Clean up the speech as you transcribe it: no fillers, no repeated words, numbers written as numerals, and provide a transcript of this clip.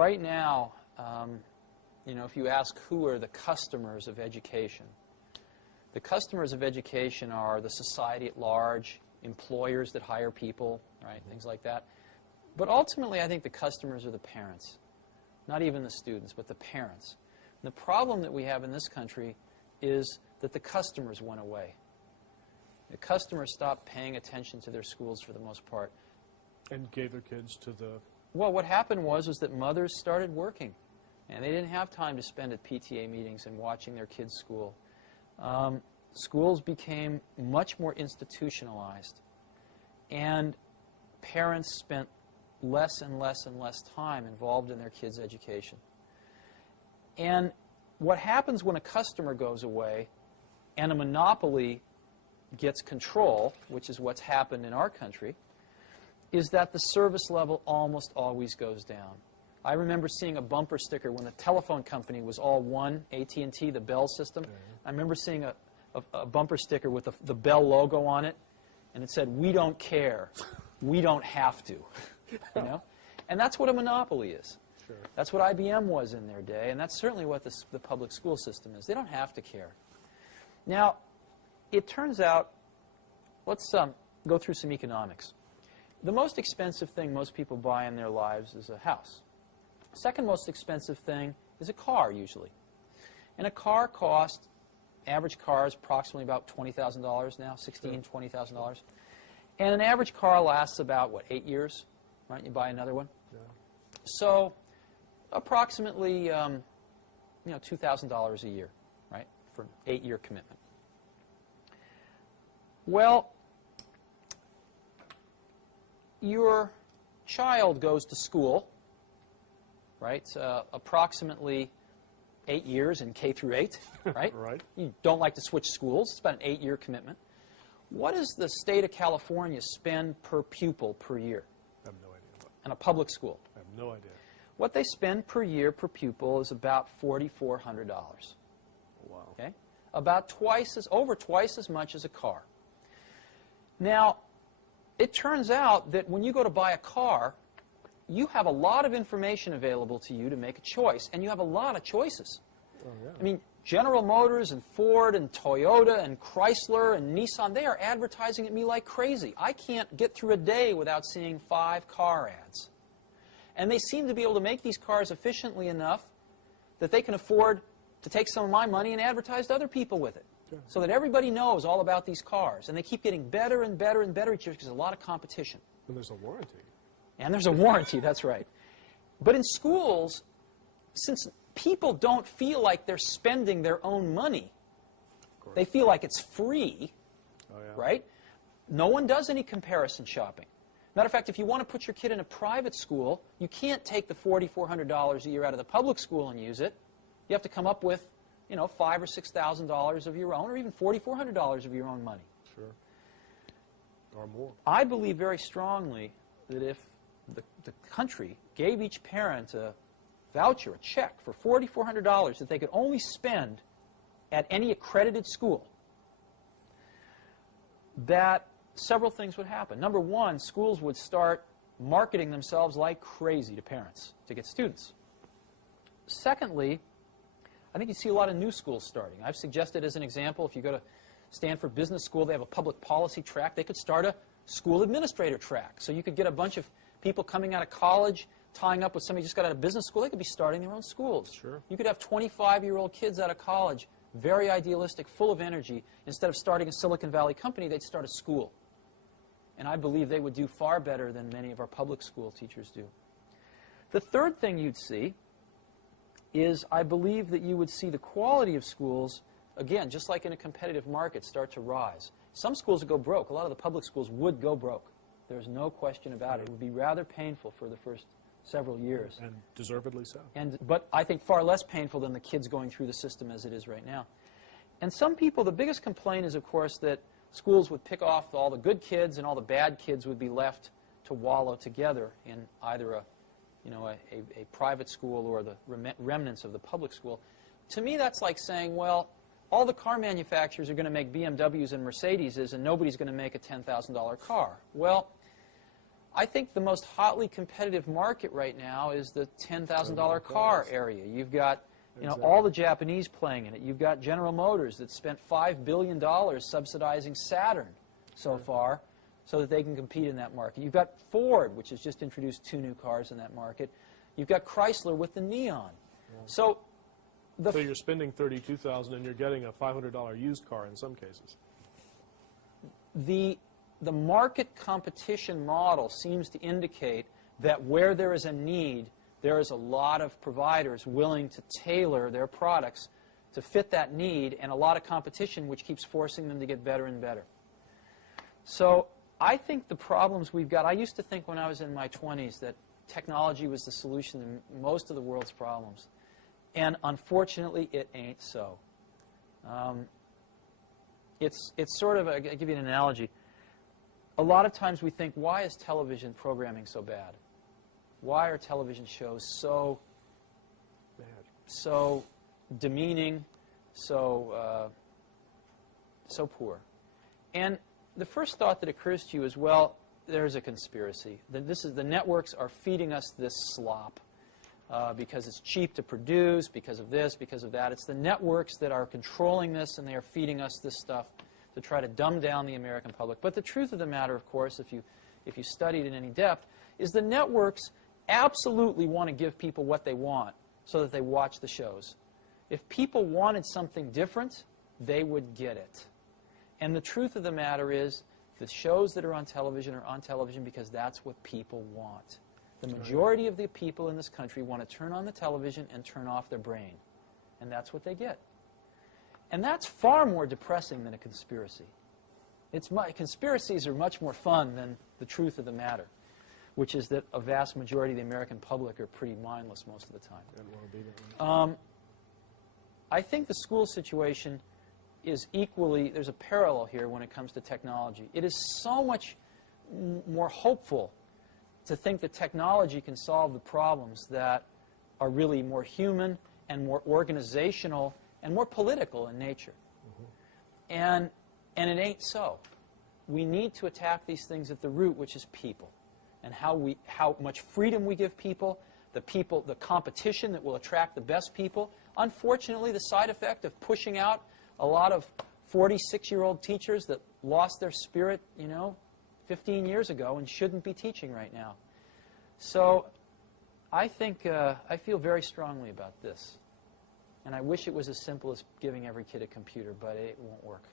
right now, you know, if you ask who are the customers of education, the customers of education are the society at large, employers that hire people, right, things like that. But ultimately, I think the customers are the parents. Not even the students, but the parents. And the problem that we have in this country is that the customers went away. The customers stopped paying attention to their schools for the most part. And gave their kids to the... Well, what happened was that mothers started working. And they didn't have time to spend at PTA meetings and watching their kids' school. Schools became much more institutionalized. And parents spent less and less and less time involved in their kids' education. And what happens when a customer goes away and a monopoly gets control, which is what's happened in our country, is that the service level almost always goes down. I remember seeing a bumper sticker when the telephone company was all one, AT&T, the Bell system. I remember seeing a bumper sticker with the Bell logo on it, and it said, "We don't care. We don't have to." You know? And that's what a monopoly is. Sure. That's what IBM was in their day, and that's certainly what the public school system is. They don't have to care. Now, it turns out, let's go through some economics. The most expensive thing most people buy in their lives is a house. Second most expensive thing is a car, usually. And a car costs, average car is approximately about $20,000 now, $16,000, $20,000. And an average car lasts about, what, 8 years? Right? You buy another one. Yeah. So approximately, you know, $2,000 a year, right, for an 8-year commitment. Well, your child goes to school, right, approximately 8 years in K through 8, right? Right. You don't like to switch schools. It's about an 8-year commitment. What does the state of California spend per pupil per year? I have no idea. In a public school? I have no idea. What they spend per year per pupil is about $4,400. Wow. Okay? About over twice as much as a car. Now, it turns out that when you go to buy a car, you have a lot of information available to you to make a choice, and you have a lot of choices. Oh, yeah. I mean, General Motors and Ford and Toyota and Chrysler and Nissan, they are advertising at me like crazy. I can't get through a day without seeing 5 car ads. And they seem to be able to make these cars efficiently enough that they can afford to take some of my money and advertise to other people with it. Sure. So that everybody knows all about these cars. And they keep getting better and better and better each year because there's a lot of competition. And there's a warranty. And there's a warranty, that's right. But in schools, since people don't feel like they're spending their own money, they feel like it's free, right? No one does any comparison shopping. Matter of fact, if you want to put your kid in a private school, you can't take the $4,400 a year out of the public school and use it. You have to come up with, you know, $5,000 or $6,000 of your own, or even $4,400 of your own money. Sure. Or more. I believe very strongly that if the country gave each parent a voucher, a check for $4,400 that they could only spend at any accredited school, that several things would happen. Number one, schools would start marketing themselves like crazy to parents to get students. Secondly, I think you see a lot of new schools starting. I've suggested as an example, if you go to Stanford Business School, they have a public policy track. They could start a school administrator track. So you could get a bunch of people coming out of college, tying up with somebody who just got out of business school. They could be starting their own schools. Sure. You could have 25-year-old kids out of college, very idealistic, full of energy. Instead of starting a Silicon Valley company, they'd start a school. And I believe they would do far better than many of our public school teachers do. The third thing you'd see is I believe that you would see the quality of schools, again, just like in a competitive market, start to rise. Some schools would go broke. A lot of the public schools would go broke. There's no question about it. It would be rather painful for the first several years. And deservedly so. But I think far less painful than the kids going through the system as it is right now. And some people, the biggest complaint is, of course, that schools would pick off all the good kids and all the bad kids would be left to wallow together in either a private school or the remnants of the public school. To me, that's like saying, well, all the car manufacturers are going to make BMWs and Mercedeses and nobody's going to make a $10,000 car. Well, I think the most hotly competitive market right now is the $10,000 car area. You've got all the Japanese playing in it. You've got General Motors that spent $5 billion subsidizing Saturn so far so that they can compete in that market. You've got Ford, which has just introduced 2 new cars in that market. You've got Chrysler with the Neon. Yeah. So you're spending $32,000 and you're getting a $500 used car in some cases. The market competition model seems to indicate that where there is a need, there is a lot of providers willing to tailor their products to fit that need, and a lot of competition which keeps forcing them to get better and better. So I think the problems we've got, I used to think when I was in my 20s that technology was the solution to most of the world's problems. And unfortunately, it ain't so. It's sort of, I'll give you an analogy. A lot of times we think, why is television programming so bad? Why are television shows so demeaning, so poor? And the first thought that occurs to you is, well, there's a conspiracy. The networks are feeding us this slop because it's cheap to produce, because of this, because of that. It's the networks that are controlling this, and they are feeding us this stuff to try to dumb down the American public. But the truth of the matter, of course, if you study it in any depth, is the networks absolutely want to give people what they want so that they watch the shows. If people wanted something different, they would get it. And the truth of the matter is, the shows that are on television because that's what people want. The majority of the people in this country want to turn on the television and turn off their brain. And that's what they get. And that's far more depressing than a conspiracy. Conspiracies are much more fun than the truth of the matter, which is that a vast majority of the American public are pretty mindless most of the time. Want to be that way. I think the school situation is equally, there's a parallel here when it comes to technology. It is so much more hopeful to think that technology can solve the problems that are really more human and more organizational and more political in nature. And it ain't so. We need to attack these things at the root, which is people, and how much freedom we give people, the competition that will attract the best people. Unfortunately, the side effect of pushing out a lot of 46-year-old teachers that lost their spirit, 15 years ago and shouldn't be teaching right now. So I think I feel very strongly about this. And I wish it was as simple as giving every kid a computer, but it won't work.